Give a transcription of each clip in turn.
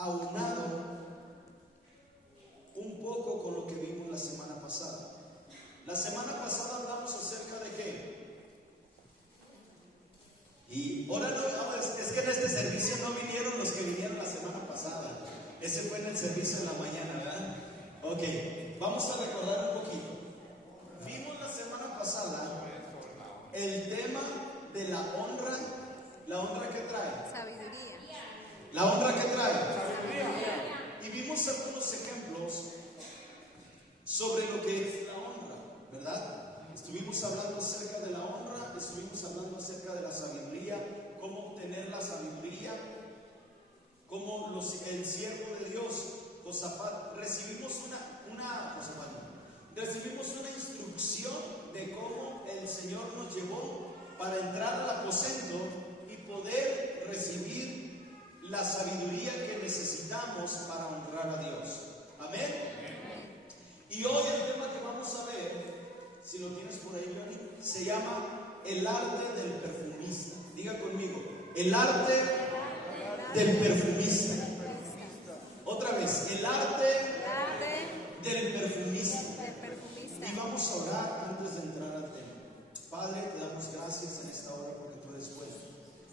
aunado un poco con lo que vimos la semana pasada. La semana pasada hablamos acerca de qué. Y ahora no, es que en este servicio no vinieron los que vinieron la semana pasada. Ese fue en el servicio de la mañana, ¿verdad? Ok, vamos a recordar un poquito. Vimos la semana pasada el tema de la honra. ¿La honra qué trae? Sabiduría. ¿La honra qué trae? Sabiduría. Y vimos algunos ejemplos sobre lo que es la honra, ¿verdad? Estuvimos hablando acerca de la honra, estuvimos hablando acerca de la sabiduría, cómo obtener la sabiduría, cómo el siervo de Dios, Josafat, recibimos una instrucción de cómo el Señor nos llevó para entrar al aposento y poder recibir la sabiduría que necesitamos para honrar a Dios. Amén. Y hoy el tema que vamos a ver, si lo tienes por ahí, Johnny, se llama el arte del perfumista. Diga conmigo, el arte del perfumista. Otra vez, el arte del perfumista. Y vamos a orar antes de entrar al tema. Padre, te damos gracias en esta hora porque tú eres bueno,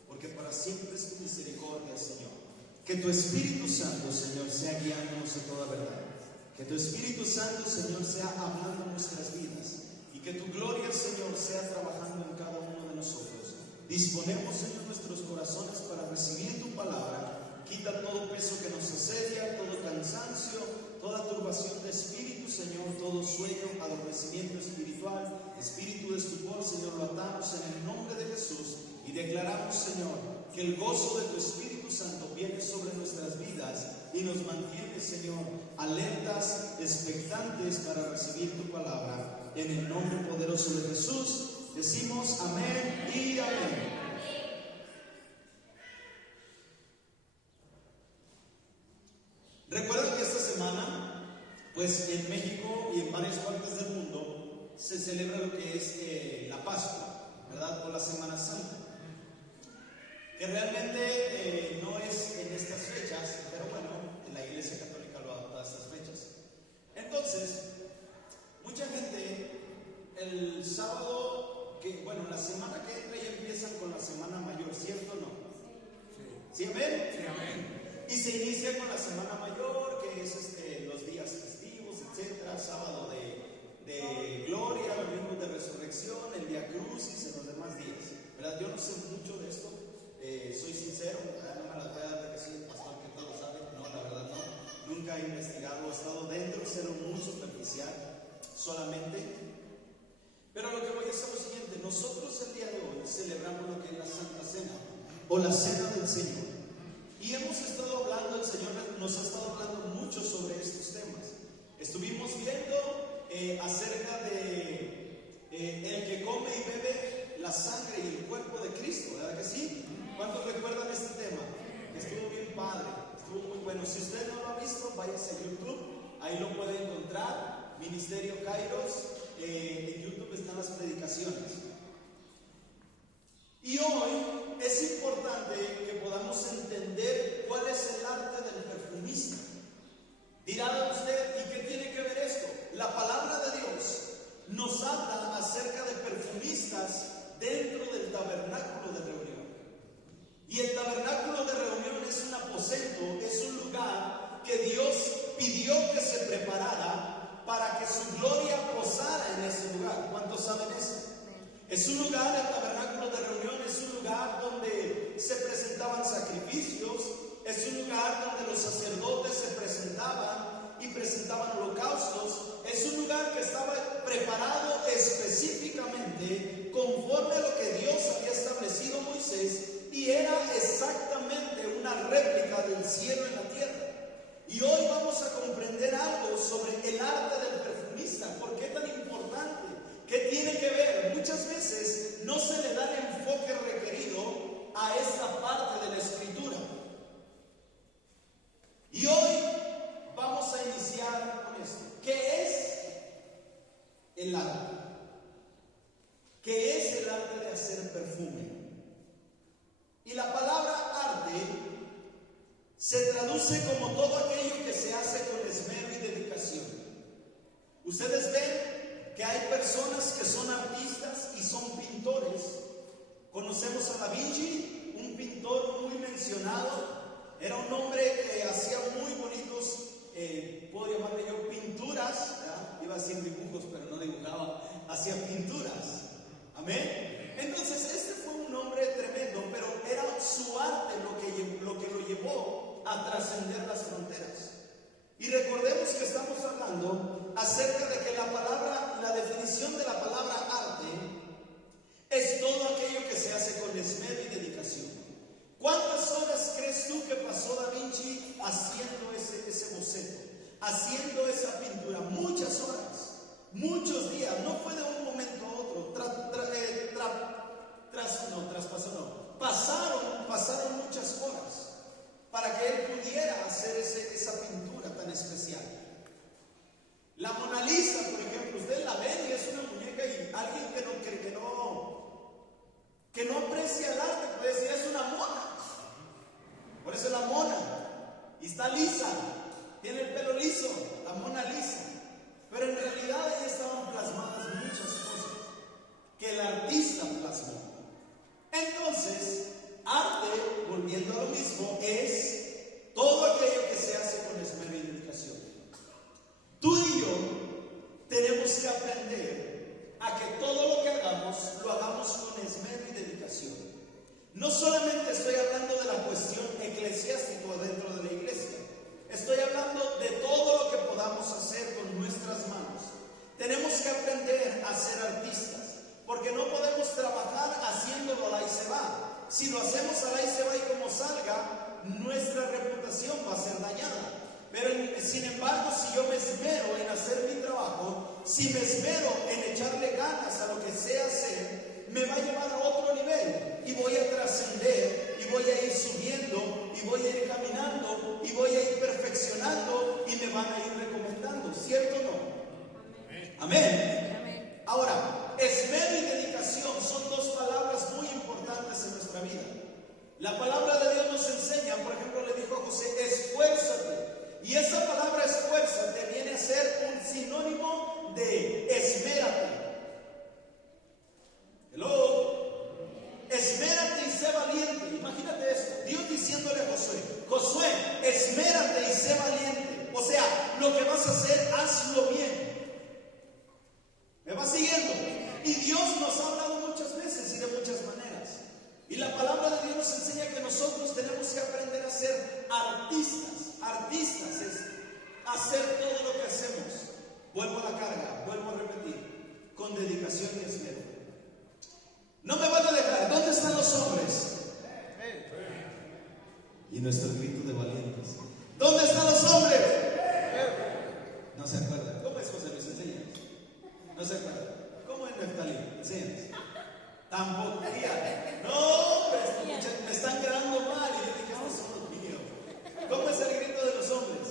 porque para siempre es tu misericordia, Señor. Que tu Espíritu Santo, Señor, sea guiándonos a toda verdad. Que tu Espíritu Santo, Señor, sea hablando en nuestras vidas. Y que tu gloria, Señor, sea trabajando en cada uno de nosotros. Disponemos, Señor, nuestros corazones para recibir tu palabra. Quita todo peso que nos asedia, todo cansancio, toda turbación de espíritu, Señor, todo sueño, adormecimiento espiritual, espíritu de estupor, Señor, lo atamos en el nombre de Jesús y declaramos, Señor, que el gozo de tu Espíritu Santo viene sobre nuestras vidas y nos mantiene, Señor, alertas, expectantes para recibir tu palabra. En el nombre poderoso de Jesús decimos amén y amén. Recuerden que esta semana, pues en México y en varias partes del mundo se celebra lo que es la Pascua, ¿verdad? O la Semana Santa, que realmente no es en estas fechas, pero bueno, la Iglesia Católica lo adopta a estas fechas. Entonces, mucha gente el sábado, la semana que entra ya empiezan con la Semana Mayor, ¿cierto o no? ¿Sí, amén? Sí, amén. Y se inicia con la Semana Mayor, que es los días festivos, etcétera, sábado de gloria, domingo de resurrección, el Vía Crucis, en los demás días, ¿verdad? Yo no sé mucho de esto, soy sincero, no me la voy a dar de que soy el pastor que todo sabe, no, la verdad no, nunca he investigado, he estado dentro, cero muy superficial, solamente. Pero lo que voy a hacer es lo siguiente: nosotros el día de hoy celebramos lo que es la Santa Cena, o la Cena del Señor. Y hemos estado hablando, el Señor nos ha estado hablando mucho sobre estos temas. Estuvimos viendo acerca de el que come y bebe la sangre y el cuerpo de Cristo, ¿verdad que sí? ¿Cuántos recuerdan este tema? Estuvo bien padre, estuvo muy bueno. Si usted no lo ha visto, váyase a YouTube, ahí lo puede encontrar, Ministerio Kairos, en YouTube están las predicaciones. Y hoy es importante que podamos entender cuál es el arte del perfumista. Dirá usted, ¿y qué tiene que ver esto? La palabra de Dios nos habla acerca de perfumistas dentro del tabernáculo de reunión. Y el tabernáculo de reunión es un aposento, es un lugar que Dios pidió que se preparara para que su gloria posara en ese lugar. ¿Cuántos saben eso? Es un lugar, el tabernáculo de reunión es un lugar donde se presentaban sacrificios, es un lugar donde los sacerdotes se presentaban y presentaban holocaustos, es un lugar que estaba preparado específicamente conforme a lo que Dios había establecido Moisés, y era exactamente una réplica del cielo en la tierra. Y hoy vamos a comprender algo sobre el arte del perfumista. ¿Por qué tan importante? ¿Qué tiene que ver? Muchas veces no se le da el enfoque requerido a esta parte de la Escritura. Y hoy vamos a iniciar con esto. ¿Qué es el arte? ¿Qué es el arte de hacer perfume? Y la palabra arte se traduce como todo aquello que se hace con esmero y dedicación. Ustedes ven que hay personas que son artistas y son pintores. Conocemos a Da Vinci, un pintor muy mencionado. Era un hombre que hacía muy bonitos, puedo llamarle yo pinturas, ¿verdad? Iba a decir dibujos, pero no dibujaba, hacía pinturas. Amén. Entonces este fue un hombre tremendo, pero era su arte lo que lo llevó a trascender las fronteras. Y recordemos que estamos hablando acerca de que la definición de la palabra arte es todo aquello que se hace con esmero y dedicación. ¿Cuántas horas crees tú que pasó Da Vinci haciendo ese boceto, haciendo esa pintura? Muchas horas, muchos días. No fue de un momento a otro. Pasaron muchas horas para que él pudiera hacer esa pintura tan especial. La Mona Lisa, por ejemplo, ustedes la ven y es una muñeca, y alguien que no aprecia el arte puede decir es una mona. Por eso es la mona. Y está lisa, tiene el pelo liso, la Mona Lisa. Pero en realidad ahí estaban plasmadas muchas cosas que el artista plasmó. Entonces, arte, volviendo a lo mismo, es todo aquello que se hace con esmero y dedicación. Tú y yo tenemos que aprender a que todo lo que hagamos, lo hagamos con esmero y dedicación. No solamente estoy hablando de la cuestión eclesiástica dentro de la iglesia, estoy hablando de todo lo que podamos hacer con nuestras manos. Tenemos que aprender a ser artistas, porque no podemos trabajar haciéndolo a la y se va. Si lo hacemos a la y se va y como salga, nuestra reputación va a ser dañada. Pero sin embargo, si yo me esmero en hacer mi trabajo, si me esmero en echarle ganas a lo que sé hacer, me va a llevar a otro nivel y voy a trascender y voy a ir subiendo y voy a ir caminando y voy a ir perfeccionando y me van a ir recomendando, ¿cierto o no? Amén. Ahora, esmero y dedicación son dos palabras muy importantes en nuestra vida. La palabra de Dios nos enseña, por ejemplo, le dijo a José, esfuérzate. Y esa palabra esfuérzate viene a ser un sinónimo de esmérate. Hello. Esmérate y sé valiente. Imagínate esto, Dios diciéndole a Josué, esmérate y sé valiente. O sea, lo que vas a hacer, hazlo bien. ¿Me vas siguiendo? Y Dios nos ha hablado muchas veces y de muchas maneras. Y la palabra de Dios nos enseña que nosotros tenemos que aprender a ser artistas. Artistas es hacer todo lo que hacemos. Vuelvo a la carga, vuelvo a repetir, con dedicación y esmero. No me van a dejar. ¿Dónde están los hombres? Y nuestro grito de valientes. ¿Dónde están los hombres? No se acuerdan. ¿Cómo es, José Luis? Enséñanos. No se acuerdan. ¿Cómo es Neftalí? Enséñanos. Tampoco. No, me están quedando mal. Y yo dije, estos son los míos. ¿Cómo es el grito de los hombres?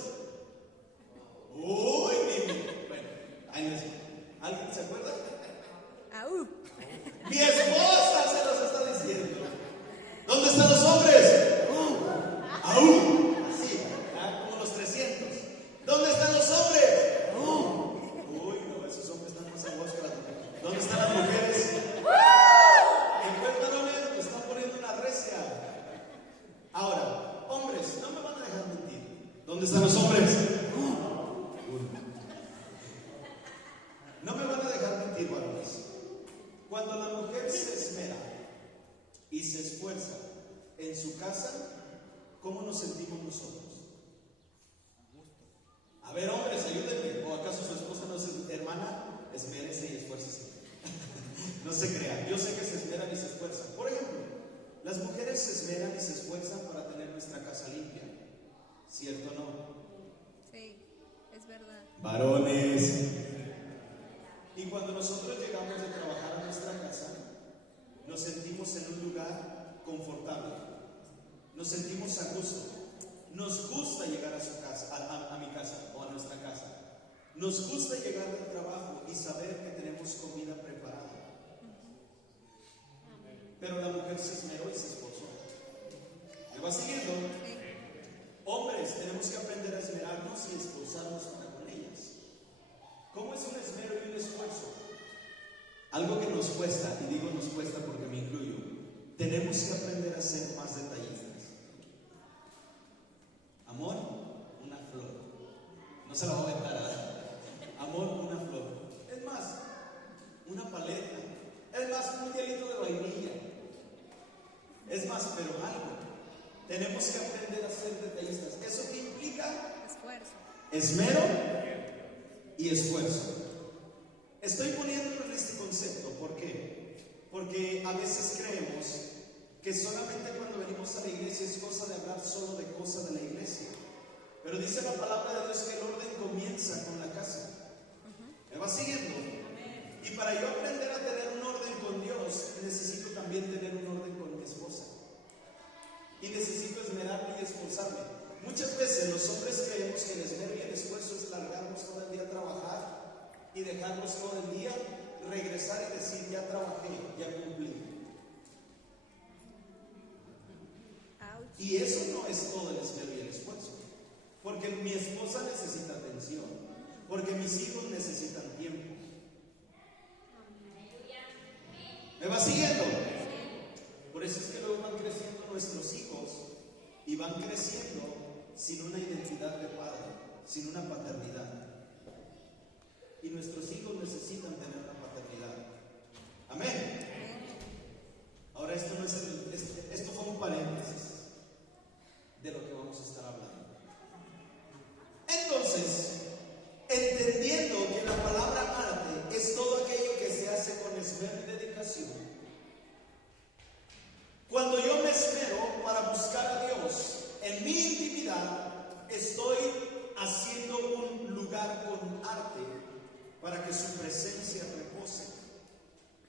Uy, bueno, ahí les digo. ¿Alguien se acuerda? ¡Aú! Mi esposa se los está diciendo. ¿Dónde están los hombres? ¡Aú! Así, como los 300. ¿Dónde están los hombres? Uy, no, esos hombres están más aguados que la mujer. ¿Dónde están las mujeres? Encuéntanos, me están poniendo una recia. Ahora, hombres, no me van a dejar mentir. ¿Dónde están los hombres? No me van a dejar mentir, varones. Cuando la mujer se esmera y se esfuerza en su casa, ¿cómo nos sentimos nosotros? A ver, hombres, ayúdenme. ¿O acaso su esposa no es hermana? Esmérese y esfuércese. No se crean. Yo sé que se esmeran y se esfuerzan. Por ejemplo, las mujeres se esmeran y se esfuerzan para tener nuestra casa limpia. ¿Cierto o no? Sí, es verdad. Varones. Y cuando nosotros llegamos de trabajar a nuestra casa, nos sentimos en un lugar confortable. Nos sentimos a gusto. Nos gusta llegar a su casa, a mi casa o a nuestra casa. Nos gusta llegar del trabajo y saber que tenemos comida preparada. Pero la mujer se esmeró y se esforzó. ¿Me va siguiendo? Sí. jóvenes tenemos que aprender a esmerarnos y esforzarnos para con ellas. ¿Cómo es un esmero y un esfuerzo? Algo que nos cuesta, y digo nos cuesta porque me incluyo, tenemos que aprender a ser más detallistas. Amor, una flor. No se la voy a aventar, ¿eh? Amor, una flor. Es más, una paleta. Es más, un hielito de vainilla. Es más, pero algo. Tenemos que aprender a ser detallistas. ¿Eso qué implica? Esfuerzo. Esmero y esfuerzo. Estoy poniéndolo en este concepto. ¿Por qué? Porque a veces creemos que solamente cuando venimos a la iglesia es cosa de hablar solo de cosas de la iglesia. Pero dice la palabra de Dios que el orden comienza con la casa. ¿Me va siguiendo? Y para yo aprender a tener un orden con Dios, necesito también tener un orden con mi esposa. Y necesito esmerarme y esforzarme. Muchas veces los hombres creemos que el esmero y el esfuerzo es largarnos todo el día a trabajar y dejarnos todo el día, regresar y decir, ya trabajé, ya cumplí. Ouch. Y eso no es todo el esmero y el esfuerzo. Porque mi esposa necesita atención. Porque mis hijos necesitan tiempo. ¿Me va siguiendo? Por eso es que luego van creciendo nuestros hijos y van creciendo sin una identidad de padre, sin una paternidad. Y nuestros hijos necesitan tener una paternidad. Amén. Ahora esto no es esto fue un paréntesis de lo que vamos a estar hablando. Entonces, entendiendo que la palabra arte es todo aquello que se hace con esmero y dedicación, cuando yo me esmero para buscar a Dios en mi intimidad, estoy haciendo un lugar con arte para que su presencia repose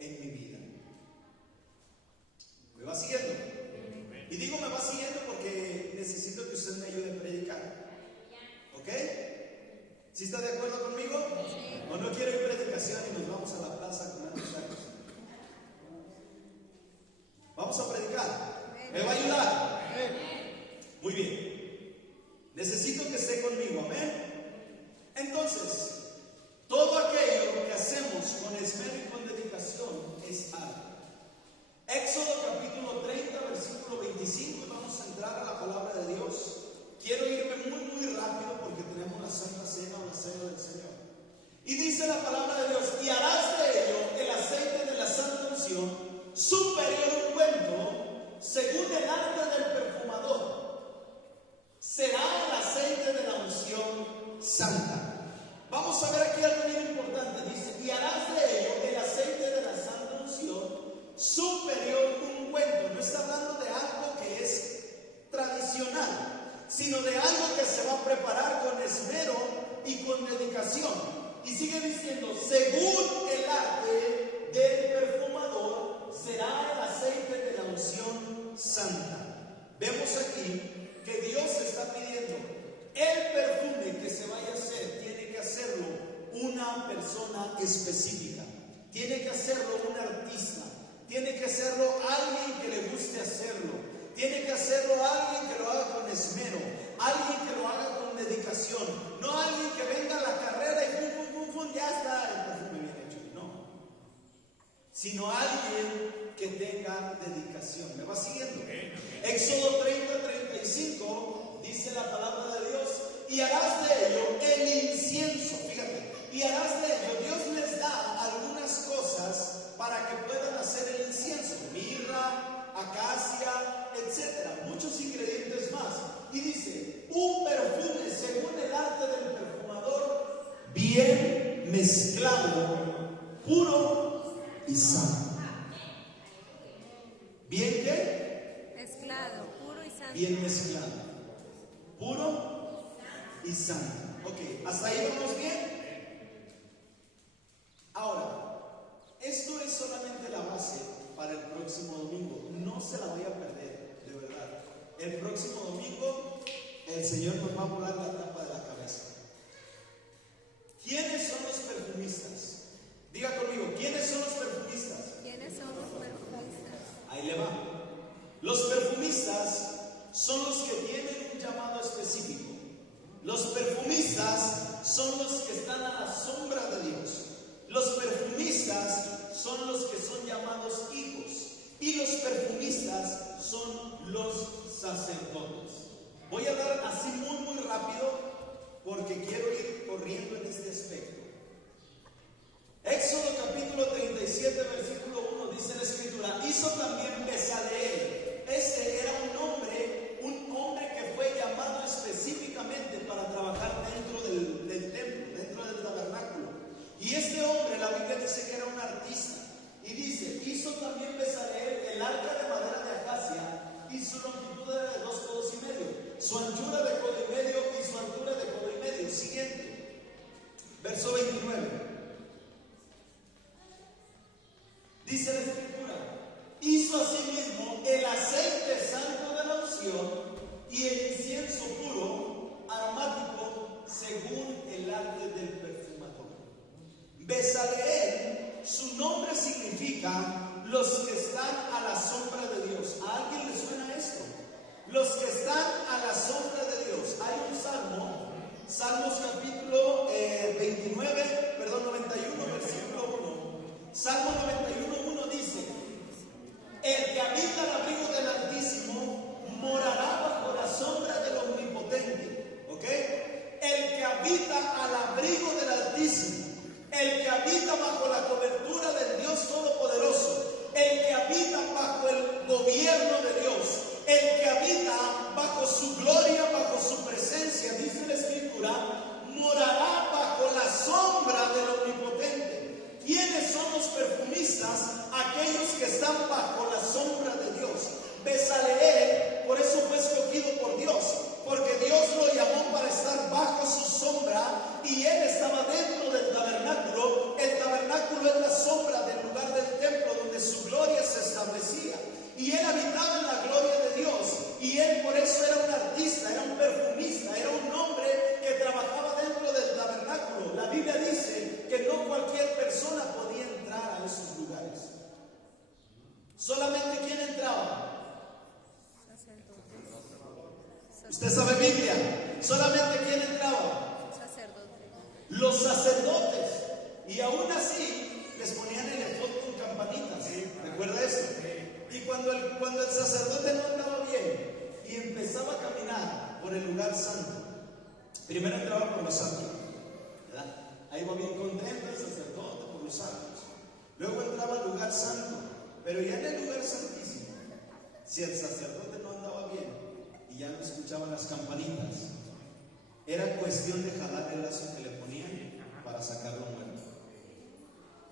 en mi vida. ¿Me va siguiendo? Y digo me va siguiendo porque necesito que usted me ayude a predicar. ¿Ok? ¿Sí está de acuerdo conmigo? Sí. ¿O no quiero ir a predicación y nos vamos a la plaza a comer tacos? Vamos a predicar. ¿Me va a ayudar? Muy bien. Necesito que esté conmigo, amén. Entonces, todo aquello que hacemos con esmero y con dedicación es arte. Éxodo capítulo 30, versículo 25, y vamos a entrar a la palabra de Dios. Quiero irme muy rápido porque tenemos la Santa Cena o la Cena del Señor. Y dice la palabra de Dios, y harás de ello el aceite de la santa unción, superior ungüento, según el arte del perfumador. Será el aceite de la unción santa. Vamos a ver aquí algo bien importante. Dice, y harás de ello el aceite de la santa unción, superior ungüento. No está hablando de algo que es tradicional, sino de algo que se va a preparar con esmero y con dedicación. Y sigue diciendo, según el arte del perfumador, será el aceite de la unción santa. Vemos aquí que Dios está pidiendo el perfume que se vaya a hacer, tiene que hacerlo una persona específica, tiene que hacerlo un artista, tiene que hacerlo alguien que le guste hacerlo, tiene que hacerlo alguien que lo haga con esmero, alguien que lo haga con dedicación, no alguien que venga a la carrera y pum, ya está el perfume bien hecho, no, sino alguien que tenga dedicación. ¿Me va siguiendo? Éxodo 30, 35 dice la palabra de Dios, y harás de ello el incienso. Fíjate, y harás de ello, Dios les da algunas cosas para que puedan hacer el incienso, mirra, acacia, etcétera, muchos ingredientes más. Y dice, un perfume según el arte del perfumador, bien mezclado, puro y santo. ¿Bien qué? Mezclado, puro y santo. Bien mezclado, puro y santo. Ok, ¿hasta ahí vamos bien? Ahora, esto es solamente la base para el próximo domingo. No se la voy a perder, de verdad. El próximo domingo el Señor nos va a volar la tapa de la cabeza. ¿Quiénes son los perfumistas? Diga conmigo, ¿quiénes son los perfumistas? ¿Quiénes son los perfumistas? Ahí le va. Los perfumistas son los que tienen un llamado específico. Los perfumistas son los que están a la sombra de Dios. Los perfumistas son los que son llamados hijos. Y los perfumistas son los sacerdotes. Voy a dar así muy rápido porque quiero ir corriendo en este aspecto. Éxodo capítulo 37 versículo 1 dice la escritura: hizo también Bezaleel. Ese era un hombre que fue llamado específicamente para trabajar dentro del templo, dentro del tabernáculo. Y este hombre, la Biblia dice que era un artista. Y dice: hizo también Bezaleel el arca de madera de acacia, y su longitud era de 2 codos y medio, su anchura de codo y medio y su altura de codo y medio. Siguiente, verso 29. Dice la escritura: hizo asimismo el aceite santo de la unción y el incienso puro, aromático, según el arte del perfumador. Bezaleel, su nombre significa los que están a la sombra de Dios. ¿A alguien le suena esto? Los que están a la sombra de Dios. Hay un salmo, Salmos capítulo 91, versículo 1. Salmo 91, 1 dice: el que habita al abrigo del Altísimo morará bajo la sombra del Omnipotente. ¿Ok? El que habita al abrigo del Altísimo, el que habita bajo la cobertura del Dios Todopoderoso, el que habita bajo el gobierno de Dios, el que habita bajo su gloria, bajo su presencia, dice la escritura, morará bajo la sombra del Omnipotente. ¿Quiénes son los perfumistas? Aquellos que están bajo la sombra de Dios. Bezaleel, por eso fue escogido por Dios, porque Dios lo llamó para estar bajo su sombra, y él estaba dentro del tabernáculo. El tabernáculo es la sombra del lugar del templo donde su gloria se establecía, y él habitaba en la gloria de Dios, y él por eso era un artista, era un perfumista, era un hombre que trabajaba dentro del tabernáculo. La Biblia dice que no cualquier persona podía entrar a esos lugares. ¿Solamente quién entraba? ¿Usted sabe Biblia? ¿Solamente quién entraba? Los sacerdotes. Y aún así les ponían el efod con campanitas. ¿Recuerda eso? Y cuando el sacerdote no andaba bien y empezaba a caminar por el lugar santo, primero entraba por los ángeles, ¿verdad? Ahí va bien contento el sacerdote por los ángeles. Luego entraba al lugar santo, pero ya en el lugar santísimo, si el sacerdote no andaba bien y ya no escuchaban las campanitas, era cuestión de jalar el lazo que le ponían para sacarlo muerto.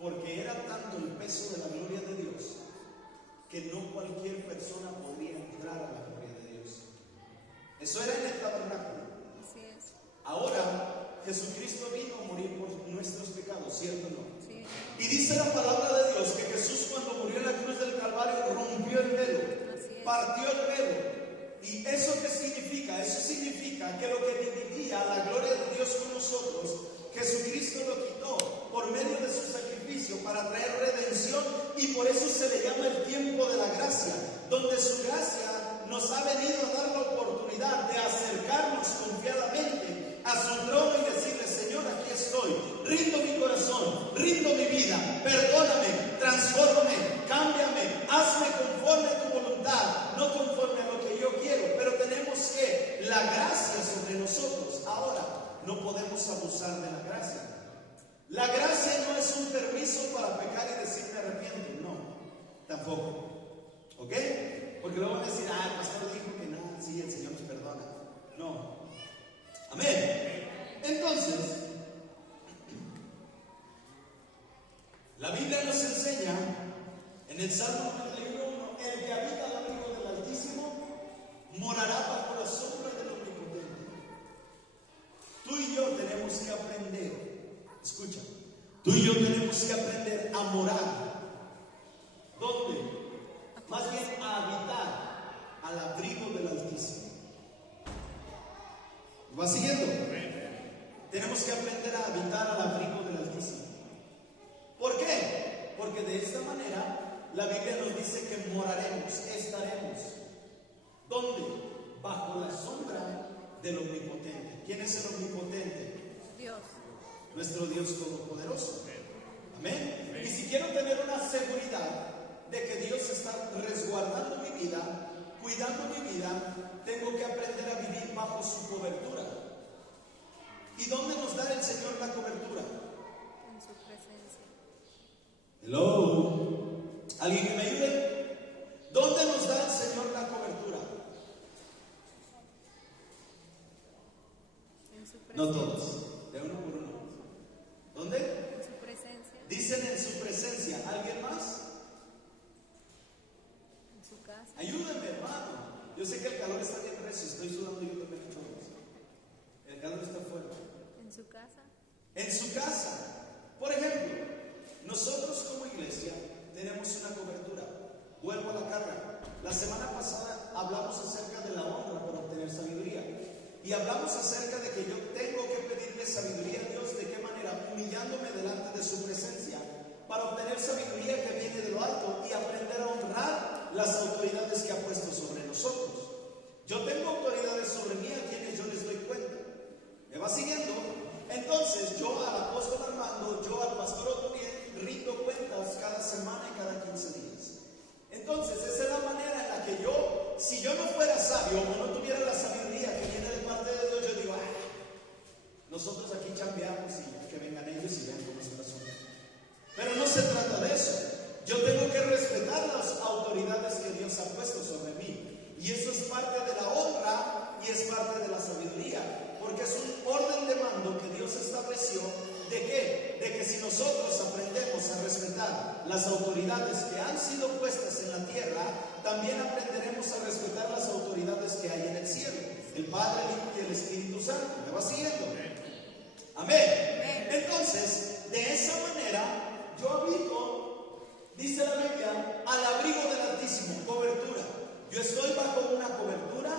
Porque era tanto el peso de la gloria de Dios que no cualquier persona podría entrar a la gloria de Dios. Eso era en el tabernáculo. Así es. Ahora, Jesucristo vino a morir por nuestros pecados, ¿cierto o no? Sí. Y dice la palabra de Dios que Jesús, cuando murió en la cruz del Calvario, rompió el velo, partió el velo. ¿Y eso qué significa? Eso significa que lo que dividía la gloria de Dios con nosotros, Jesucristo lo quitó por medio de su sacrificio para traer redención, y por eso se le llama el tiempo de la gracia, donde su gracia nos ha venido a dar la oportunidad de acercarnos confiadamente a su trono y decirle: Señor, aquí estoy, rindo mi corazón, rindo mi vida, perdóname, transfórmame, cámbiame, hazme conforme a tu voluntad, no conforme a lo que yo quiero. Pero tenemos que la gracia sobre nosotros. Ahora, no podemos abusar de la gracia. La gracia no es un permiso para pecar y decir me arrepiento. No, tampoco. ¿Ok? Porque luego van a decir: el pastor dijo que no, sí, el Señor nos perdona. No. Amén. Entonces, la Biblia nos enseña en el Salmo 91:1: el que habita al abrigo del Altísimo morará bajo la sombra del Omnipotente. Tú y yo tenemos que aprender, escucha, tú y yo tenemos que aprender a morar. ¿Dónde? Más bien a habitar al abrigo del Altísimo. ¿Va siguiendo? Tenemos que aprender a habitar al abrigo del Altísimo. ¿Por qué? Porque de esta manera la Biblia nos dice que moraremos, estaremos. ¿Dónde? Bajo la sombra del Omnipotente. ¿Quién es el Omnipotente? Dios. Nuestro Dios Todopoderoso. Amén. Y si quiero tener una seguridad de que Dios está resguardando mi vida, cuidando mi vida, tengo que aprender a vivir bajo su cobertura. ¿Y dónde nos da el Señor la cobertura? En su presencia. Hello. ¿Alguien que me ayude? ¿Dónde nos da el Señor la cobertura? En su presencia. No todos, de uno por uno. ¿Dónde? En su presencia. Dicen en su presencia. ¿Alguien más? En su casa. Ayúdame, hermano. Yo sé que el calor está bien recio, estoy sudando yo también. El calor está fuerte. En su casa. En su casa. Por ejemplo, nosotros como iglesia tenemos una cobertura. Vuelvo a la carga. La semana pasada hablamos acerca de la honra para obtener sabiduría. Y hablamos acerca de que yo tengo que pedirle sabiduría a Dios. ¿De qué manera? Humillándome delante de su presencia para obtener sabiduría que viene de lo alto y aprender a honrar las autoridades que ha puesto sobre nosotros. Yo tengo autoridades sobre mí a quienes yo les doy cuenta. ¿Me va siguiendo? Entonces yo al apóstol Armando, yo al pastor Otoniel rindo cuentas cada semana y cada 15 días. Entonces esa es la manera en la que yo, si yo no fuera sabio o no tuviera la sabiduría que viene de parte de Dios, yo digo, nosotros aquí chambeamos y que vengan ellos y vean cómo es el asunto. Pero no se trata de eso. Yo tengo que respetar las autoridades que Dios ha puesto sobre mí. Y eso es parte de la honra y es parte de la sabiduría. Porque es un orden de mando que Dios estableció. ¿De qué? De que si nosotros aprendemos a respetar las autoridades que han sido puestas en la tierra, también aprenderemos a respetar las autoridades que hay en el cielo. El Padre, el Hijo y el Espíritu Santo. ¿Me va siguiendo? Amén. Entonces, de esa manera, yo habito, dice la Biblia, al abrigo del Altísimo, cobertura. Yo estoy bajo una cobertura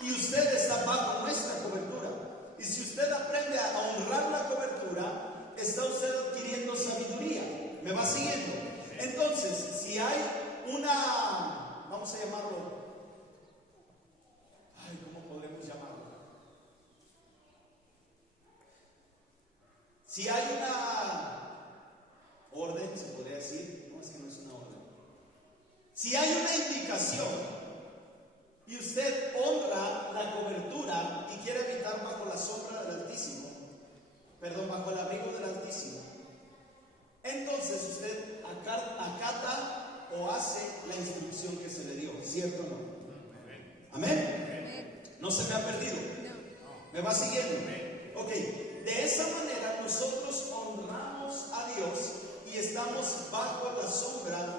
y usted está bajo nuestra cobertura. Y si usted aprende a honrar la cobertura, está usted adquiriendo sabiduría. ¿Me va siguiendo? Entonces, si hay una, vamos a llamarlo, ¿cómo podremos llamarlo? Si hay una orden, se podría decir, no es que no es una orden. Si hay una indicación y usted honra la cobertura y quiere habitar bajo la sombra del Altísimo, bajo el abrigo del Altísimo, entonces usted acata o hace la instrucción que se le dio, ¿cierto o no? ¿Amén? ¿No se me ha perdido? ¿Me va siguiendo? Ok, de esa manera nosotros honramos a Dios y estamos bajo la sombra